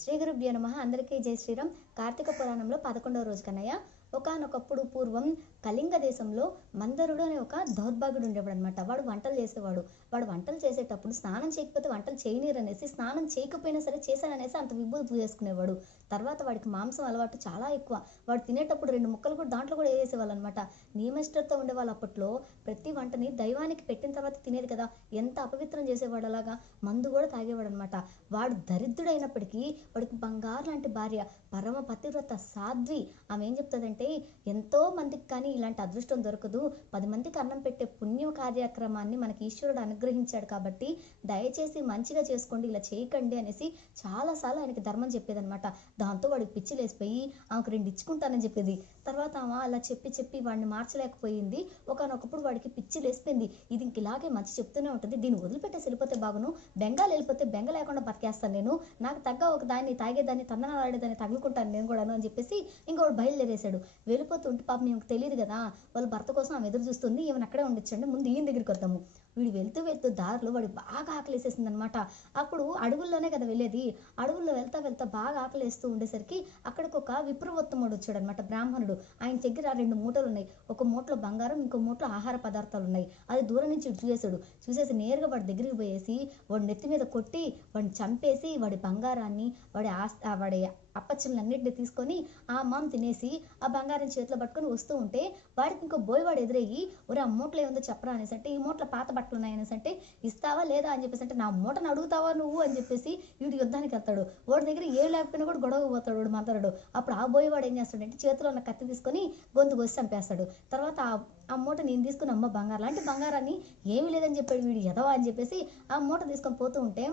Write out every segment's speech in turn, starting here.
శ్రీ గురుభ్యో నమ. అందరికీ జై శ్రీరామ్. కార్తీక పురాణంలో పదకొండవ రోజు కన్నయ్య. ఒకానొకప్పుడు పూర్వం కళింగ దేశంలో మందరుడు అనే ఒక దౌర్భాగ్యుడు ఉండేవాడు అనమాట వాడు వంటలు చేసేవాడు. వాడు వంటలు చేసేటప్పుడు స్నానం చేయకపోతే వంటలు చేయనీరు అనేసి స్నానం చేయకపోయినా సరే చేశాననేసి అంత విభూతి పూజేసుకునేవాడు తర్వాత వాడికి మాంసం అలవాటు చాలా ఎక్కువ. వాడు తినేటప్పుడు రెండు ముక్కలు కూడా దాంట్లో కూడా వేసేవాళ్ళు అనమాట నియమిష్టతో ఉండేవాళ్ళు అప్పట్లో. ప్రతి వంటని దైవానికి పెట్టిన తర్వాత తినేది కదా. ఎంత అపవిత్రం చేసేవాడు అలాగా? మందు కూడా తాగేవాడు అనమాట వాడు దరిద్రుడైనప్పటికీ వాడికి బంగారు లాంటి భార్య పరమ పతివ్రత సాధ్వి. ఆమె ఏం చెప్తుందంటే ఎంతో మందికి కానీ ఇలాంటి అదృష్టం దొరకదు. పది మందికి అన్నం పెట్టే పుణ్య కార్యక్రమాన్ని మనకి ఈశ్వరుడు అనుగ్రహించాడు కాబట్టి దయచేసి మంచిగా చేసుకోండి ఇలా చేయకండి అనేసి చాలాసార్లు ఆయనకి ధర్మం చెప్పేదనమాట దాంతో వాడికి పిచ్చి లేసిపోయి ఆమెకు రెండు ఇచ్చుకుంటానని చెప్పేది. తర్వాత ఆమె అలా చెప్పి చెప్పి వాడిని మార్చలేకపోయింది. ఒకనొకప్పుడు వాడికి పిచ్చి లేసిపోయింది ఇది ఇంక ఇలాగే మంచి చెప్తూనే ఉంటుంది. దీన్ని వదిలిపెట్టేసి వెళ్ళిపోతే బాగును బెంగాల్ వెళ్ళిపోతే బెంగ లేకుండా బతికేస్తాను నేను. నాకు తగ్గ ఒక దాన్ని తాగేదాన్ని తందనాలు తగులుకుంటాను నేను కూడాను అని చెప్పేసి ఇంకోటి బయలుదేరేశాడు. వెళ్ళిపోతుంటే పాపం మీకు తెలియదు కదా. వాళ్ళ భర్త కోసం ఆమె ఎదురు చూస్తుంది. ఈమెను అక్కడే ఉండిచ్చండి. ముందు ఈయన దగ్గరికి వద్దాము. వీడు వెళ్తూ వెళ్తూ దారిలో వాడు బాగా ఆకలేసేసింది అనమాట అప్పుడు అడవుల్లోనే కదా వెళ్ళేది. అడవుల్లో వెళ్తా వెళ్తా బాగా ఆకలేస్తూ ఉండేసరికి అక్కడికి ఒక విప్రవోత్తముడు వచ్చాడు అనమాట బ్రాహ్మణుడు. ఆయన దగ్గర రెండు మూటలు ఉన్నాయి ఒక మూటలో బంగారం ఇంకో మూటలో ఆహార పదార్థాలు ఉన్నాయి అది దూరం నుంచి చూసేశాడు చూసేసి నేరుగా వాడి దగ్గరికి పోయేసి వాడి నెత్తి మీద కొట్టి వాడిని చంపేసి వాడి బంగారాన్ని వాడి ఆస్తి ఆ వాడి అప్పచ్చలన్నింటినీ తీసుకొని ఆ అమ్మం తినేసి ఆ బంగారం చేతిలో పట్టుకొని వస్తూ ఉంటే వాడికి ఇంకో బోయవాడు ఎదురయ్యి ఒరే ఆ మూటలో ఏముందో చెప్పరా అనేసి అంటే ఈ మూటలో పాత బట్టలు ఉన్నాయి అనేసి అంటే ఇస్తావా లేదా అని చెప్పేసి అంటే నా మూటను అడుగుతావా నువ్వు అని చెప్పేసి వీడు యుద్ధానికి వెళ్తాడు. వాడి దగ్గర ఏ లేకపోయినా కూడా గొడవ పోతాడు వాడు మంతరుడు అప్పుడు ఆ బోయవాడు ఏం చేస్తాడంటే చేతిలో ఉన్న కత్తి తీసుకొని గొంతు కోసి చంపేస్తాడు. తర్వాత ఆ ఆ మూట నేను తీసుకుని అమ్మ బంగారం లాంటి బంగారాన్ని ఏమీ లేదని చెప్పాడు వీడు ఎదవా అని చెప్పేసి ఆ మూట తీసుకొని పోతూ ఉంటే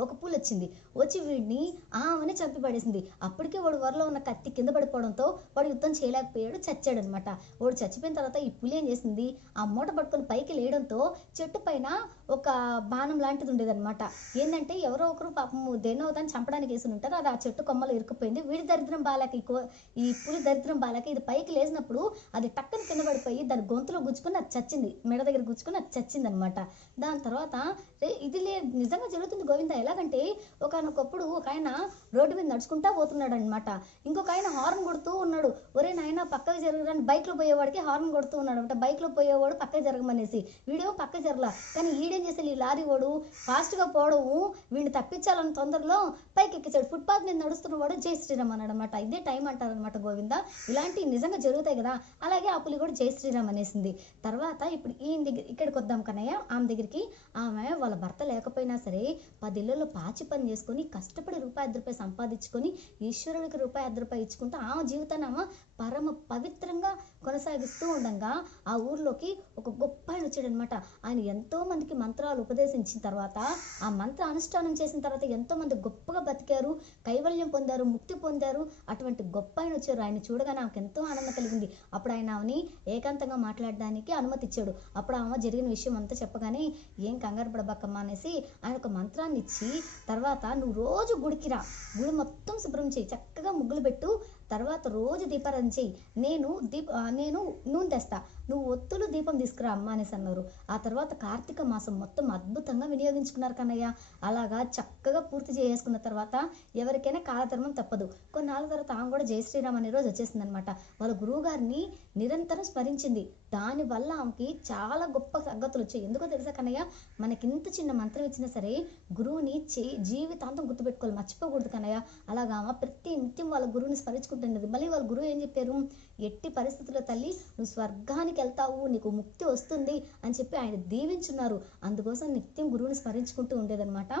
ఒక పూలు వచ్చింది. వచ్చి వీడిని ఆమెనే చంపి పడేసింది అప్పటికే వాడు వరలో ఉన్న కత్తి కింద పడిపోవడంతో వాడు యుద్ధం చేయలేకపోయాడు చచ్చాడు అనమాట వాడు చచ్చిపోయిన తర్వాత ఈ పులి ఏం చేసింది? ఆ మూట పట్టుకొని పైకి లేయడంతో చెట్టు పైన ఒక బాణం లాంటిది ఉండేదన్నమాట ఏంటంటే ఎవరో ఒకరు పాపం దేనో దాన్ని చంపడానికి వేసి ఉంటారు. అది ఆ చెట్టు కొమ్మలో ఇరుక్కుపోయింది. వీడి దరిద్రం బాలక ఈ కో- ఈ పులి దరిద్రం బాలక ఇది పైకి లేచినప్పుడు అది టక్కన కింద పడిపోయి దాని గొంతులో గుచ్చుకుని అది చచ్చింది. మెడ దగ్గర గుచ్చుకుని అది చచ్చింది అనమాట దాని తర్వాత రే, ఇది లే నిజంగా జరుగుతుంది గోవింద? ఎలాగంటే ఒకనొకప్పుడు ఒక ఆయన రోడ్డు మీద నడుచుకుంటా పోతున్నాడు అనమాట ఇంకొక ఆయన హార్న్ కొడుతూ ఉన్నాడు. ఒరే నాయన పక్కకు జరగడానికి బైక్లో పోయేవాడికి హార్న్ కొడుతూ ఉన్నాడు అంటే బైక్లో పోయేవాడు పక్క జరగమనేసి. వీడేమో పక్క జరగల. కానీ ఈడేం చేసే ఈ లారీ వాడు ఫాస్ట్గా పోవడము వీడిని తప్పించాలని తొందరలో పైకి ఎక్కించాడు ఫుట్పాత్ మీద నడుస్తున్న వాడు జై శ్రీరామ్ అన్నాడు అనమాట ఇదే టైం అంటారనమాట గోవింద. ఇలాంటివి నిజంగా జరుగుతాయి కదా. అలాగే ఆ పులి కూడా జై శ్రీరామ్ అనేసింది. తర్వాత ఇప్పుడు ఈయన దగ్గర ఇక్కడికి వద్దాం కన్నయ్య. ఆమె దగ్గరికి ఆమె వాళ్ళ భర్త లేకపోయినా సరే పదిలో ఇళ్ళలో పాచి పని చేసుకొని కష్టపడి రూపాయి అర్ధ రూపాయి సంపాదించుకొని ఈశ్వరుడికి రూపాయి అర్ధ రూపాయి ఇచ్చుకుంటూ ఆమె జీవితాన్ని ఆమె పరమ పవిత్రంగా కొనసాగిస్తూ ఉండగా ఆ ఊర్లోకి ఒక గొప్ప ఆయన వచ్చాడనమాట ఆయన ఎంతో మందికి మంత్రాలు ఉపదేశించిన తర్వాత ఆ మంత్ర అనుష్ఠానం చేసిన తర్వాత ఎంతో మంది గొప్పగా బతికారు కైవల్యం పొందారు ముక్తి పొందారు. అటువంటి గొప్ప ఆయన వచ్చారు ఆయన చూడగానే నాకు ఎంతో ఆనందం కలిగింది. అప్పుడు ఆయన ఆమెని ఏకాంతంగా మాట్లాడడానికి అనుమతి ఇచ్చాడు. అప్పుడు ఆమె జరిగిన విషయం అంతా చెప్పగానే ఏం కంగారు పడబక్కమ్మ అనేసి ఆయన ఒక మంత్రాన్ని ఇచ్చి తర్వాత నువ్వు రోజు గుడికి రా. గుడి మొత్తం శుభ్రం చేయి. చక్కగా ముగ్గులు పెట్టు. తర్వాత రోజు దీపారాధన చేయి నేను దీప నేను నూనె తెస్తా. నువ్వు ఒత్తులు దీపం తీసుకురా అమ్మ అనేసి అన్నారు. ఆ తర్వాత కార్తీక మాసం మొత్తం అద్భుతంగా వినియోగించుకున్నారు కన్నయ్య. అలాగా చక్కగా పూర్తి చేసుకున్న తర్వాత ఎవరికైనా కాలధర్మం తప్పదు. కొన్నాళ్ళ తర్వాత ఆమె కూడా జై శ్రీరామ్ అనే రోజు వచ్చేసింది అనమాట వాళ్ళ గురువు గారిని నిరంతరం స్మరించింది. దానివల్ల ఆమెకి చాలా గొప్ప సంగతులు వచ్చాయి. ఎందుకో తెలుసా కన్నయ్య? మనకింత చిన్న మంత్రం ఇచ్చినా సరే గురువుని చే జీవితాంతం గుర్తుపెట్టుకోవాలి. మర్చిపోకూడదు కన్నయ్య. అలాగా ఆమె ప్రతి నిత్యం వాళ్ళ గురువుని స్మరించుకుంటున్నది మళ్ళీ వాళ్ళ గురువు ఏం చెప్పారు? ఎట్టి పరిస్థితుల్లో తల్లి నువ్వు స్వర్గానికి వెళ్తావు నీకు ముక్తి వస్తుంది అని చెప్పి ఆయన దీవించున్నారు. అందుకోసం నిత్యం గురువుని స్మరించుకుంటూ ఉండేదన్నమాట.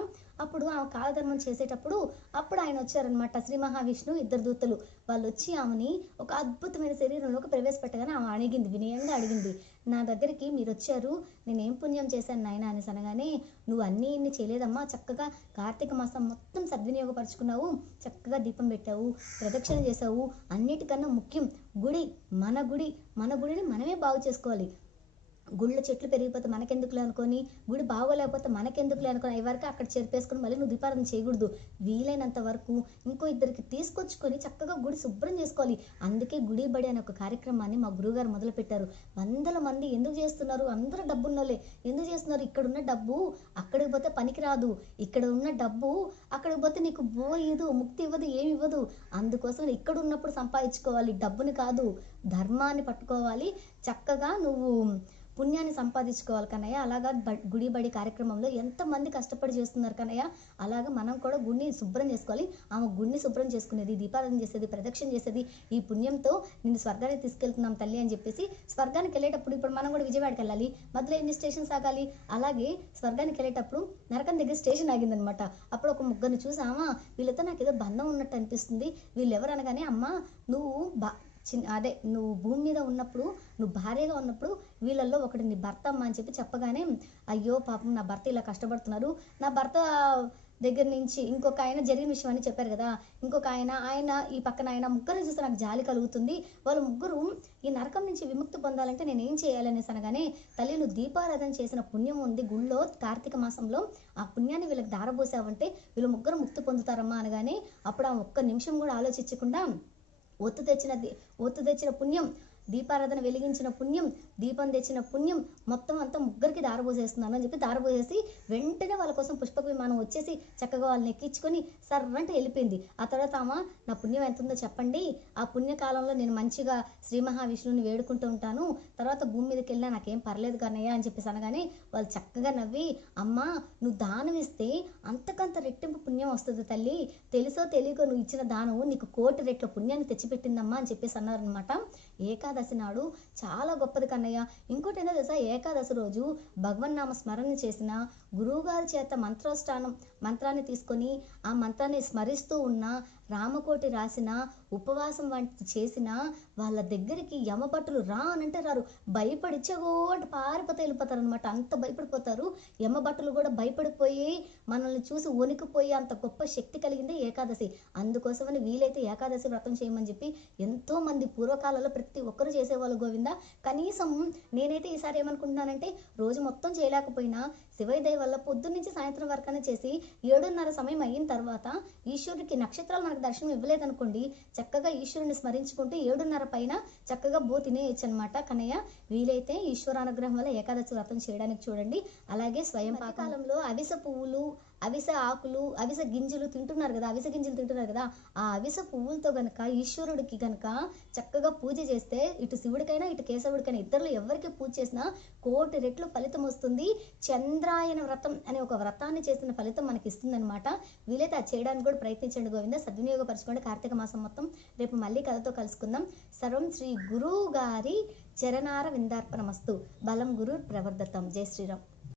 అప్పుడు ఆమె కాలధర్మం చేసేటప్పుడు అప్పుడు ఆయన వచ్చారనమాట శ్రీ మహావిష్ణువు ఇద్దరు దూతలు. వాళ్ళు వచ్చి ఆమెని ఒక అద్భుతమైన శరీరంలోకి ప్రవేశపెట్టగానే ఆమె అడిగింది వినయంగా అడిగింది. నా దగ్గరికి మీరు వచ్చారు నేనేం పుణ్యం చేశాను నాయన అనేసి అనగానే నువ్వు అన్నీ ఇన్ని చేయలేదమ్మా. చక్కగా కార్తీక మాసం మొత్తం సద్వినియోగపరుచుకున్నావు. చక్కగా దీపం పెట్టావు. ప్రదక్షిణ చేసావు అన్నిటికన్నా ముఖ్యం గుడి మన గుడి. మన గుడిని మనమే బాగు చేసుకోవాలి. గుళ్ళ చెట్లు పెరిగిపోతే మనకెందుకులే అనుకొని గుడి బాగోలేకపోతే మనకెందుకులే అనుకొని ఎవరికి అక్కడ చెరిపేసుకొని మళ్ళీ నువ్వు దీపారాధన చేయకూడదు. వీలైనంత వరకు ఇంకో ఇద్దరికి తీసుకొచ్చుకొని చక్కగా గుడి శుభ్రం చేసుకోవాలి. అందుకే గుడి బడి అనే ఒక కార్యక్రమాన్ని మా గురువుగారు మొదలుపెట్టారు. వందల మంది ఎందుకు చేస్తున్నారు? అందరూ డబ్బు ఉన్నోళ్ళే ఎందుకు చేస్తున్నారు? ఇక్కడ ఉన్న డబ్బు అక్కడికి పోతే పనికి రాదు ఇక్కడ ఉన్న డబ్బు అక్కడికి పోతే నీకు బోయదు ముక్తి ఇవ్వదు ఏమి ఇవ్వదు. అందుకోసం ఇక్కడ ఉన్నప్పుడు సంపాదించుకోవాలి. డబ్బుని కాదు ధర్మాన్ని పట్టుకోవాలి. చక్కగా నువ్వు పుణ్యాన్ని సంపాదించుకోవాలి కన్నయ్య. అలాగా గుడి బడి కార్యక్రమంలో ఎంతమంది కష్టపడి చేస్తున్నారు కన్నయ్య? అలాగా మనం కూడా గుడిని శుభ్రం చేసుకోవాలి. ఆమె గుడిని శుభ్రం చేసుకునేది దీపారాధన చేసేది ప్రదక్షిణ చేసేది ఈ పుణ్యంతో నేను స్వర్గానికి తీసుకెళ్తున్నాం తల్లి అని చెప్పేసి స్వర్గానికి వెళ్ళేటప్పుడు ఇప్పుడు మనం కూడా విజయవాడకి వెళ్ళాలి. మధ్యలో ఎన్ని స్టేషన్స్ ఆగాలి? అలాగే స్వర్గానికి వెళ్ళేటప్పుడు నరకం దగ్గర స్టేషన్ ఆగిందనమాట. అప్పుడు ఒక ముగ్గురిని చూసామా వీళ్ళతో నాకు ఏదో బంధం ఉన్నట్టు అనిపిస్తుంది. వీళ్ళు ఎవరు అనగానే అమ్మ నువ్వు బా చిన్న అదే నువ్వు భూమి మీద ఉన్నప్పుడు నువ్వు భార్యగా ఉన్నప్పుడు వీళ్ళల్లో ఒకటి నీ భర్త అమ్మ అని చెప్పి చెప్పగానే అయ్యో పాపం నా భర్త ఇలా కష్టపడుతున్నారు. నా భర్త దగ్గర నుంచి ఇంకొక ఆయన జరిగిన విషయం అని చెప్పారు కదా. ఇంకొక ఆయన ఆయన ఈ పక్కన ఆయన ముగ్గురు చూస్తే నాకు జాలి కలుగుతుంది. వాళ్ళు ముగ్గురు ఈ నరకం నుంచి విముక్తి పొందాలంటే నేను ఏం చేయాలనేసి అనగానే తల్లి నువ్వు దీపారాధన చేసిన పుణ్యం ఉంది. గుళ్ళో కార్తీక మాసంలో ఆ పుణ్యాన్ని వీళ్ళకి దారబోసావంటే వీళ్ళు ముగ్గురు ముక్తి పొందుతారమ్మా అనగానే అప్పుడు ఆ ఒక్క నిమిషం కూడా ఆలోచించకుండా ఒత్తు తెచ్చిన ఒత్తు తెచ్చిన పుణ్యం దీపారాధన వెలిగించిన పుణ్యం దీపం తెచ్చిన పుణ్యం మొత్తం అంతా ముగ్గురికి దారబోసేస్తున్నాను అని చెప్పి దారబోసేసి వెంటనే వాళ్ళ కోసం పుష్ప విమానం వచ్చేసి చక్కగా వాళ్ళని ఎక్కించుకొని సర్రంట వెళ్ళిపోయింది. ఆ తర్వాత ఆమె నా పుణ్యం ఎంత ఉందో చెప్పండి. ఆ పుణ్యకాలంలో నేను మంచిగా శ్రీ మహావిష్ణువుని వేడుకుంటూ ఉంటాను. తర్వాత భూమి మీదకి వెళ్ళినా నాకేం పర్లేదు కన్నయ్య అని చెప్పేసి అనగానే వాళ్ళు చక్కగా నవ్వి అమ్మా నువ్వు దానం ఇస్తే అంతకంత రెట్టింపు పుణ్యం వస్తుంది తల్లి. తెలుసో తెలియకో నువ్వు ఇచ్చిన దానం నీకు కోటి రెట్ల పుణ్యాన్ని తెచ్చిపెట్టిందమ్మా అని చెప్పేసి అన్నారనమాట ఏకాదశి నాడు చాలా గొప్పది కన్నయ్య. ఇంకోటి ఏంటో తెలుసా? ఏకాదశి రోజు భగవన్నామ స్మరణ చేసిన గురువుగారి చేత అధిష్టానం మంత్రాన్ని తీసుకొని ఆ మంత్రాన్ని స్మరిస్తూ ఉన్న రామకోటి రాసిన ఉపవాసం వంటి చేసిన వాళ్ళ దగ్గరికి యమభట్టులు రా అని అంటే రారు భయపడి అంటే పారిపోతే వెళ్ళిపోతారు అనమాట అంత భయపడిపోతారు. యమభట్టులు కూడా భయపడిపోయి మనల్ని చూసి వణికిపోయి అంత గొప్ప శక్తి కలిగిందే ఏకాదశి. అందుకోసమని వీలైతే ఏకాదశి వ్రతం చేయమని చెప్పి ఎంతో మంది పూర్వకాలలో ప్రతి ఒక్కరు చేసేవాళ్ళు గోవింద. కనీసం నేనైతే ఈసారి ఏమనుకుంటున్నానంటే రోజు మొత్తం చేయలేకపోయినా శివయ్య వల్ల పొద్దున్నుంచి సాయంత్రం వరకనే చేసి ఏడున్నర సమయం అయిన తర్వాత ఈశ్వరుడికి నక్షత్రాలు మనకు దర్శనం ఇవ్వలేదనుకోండి చక్కగా ఈశ్వరుని స్మరించుకుంటూ ఏడున్నర పైన చక్కగా బో తినేయచ్చు అనమాట కనయ్య వీలైతే ఈశ్వరానుగ్రహం వల్ల ఏకాదశి వ్రతం చేయడానికి చూడండి. అలాగే స్వయం కాలంలో అవిసె పువ్వులు అవిసె ఆకులు అవిసె గింజలు తింటున్నారు కదా అవిస గింజలు తింటున్నారు కదా ఆ అవిసె పువ్వులతో గనక ఈశ్వరుడికి గనక చక్కగా పూజ చేస్తే ఇటు శివుడికైనా ఇటు కేశవుడికైనా ఇద్దరు ఎవరికి పూజ చేసినా కోటి రెట్లు ఫలితం వస్తుంది. చంద్రాయన వ్రతం అనే ఒక వ్రతాన్ని చేసిన ఫలితం మనకి ఇస్తుందన్నమాట వీలైతే అది చేయడానికి కూడా ప్రయత్నించండి గోవింద. సద్వినియోగపరచుకోండి కార్తీక మాసం మొత్తం. రేపు మళ్ళీ కథతో కలుసుకుందాం. సర్వం శ్రీ గురువు గారి చరణార విందార్పణమస్తు. బలం గురు ప్రవర్ధతం. జై శ్రీరామ్.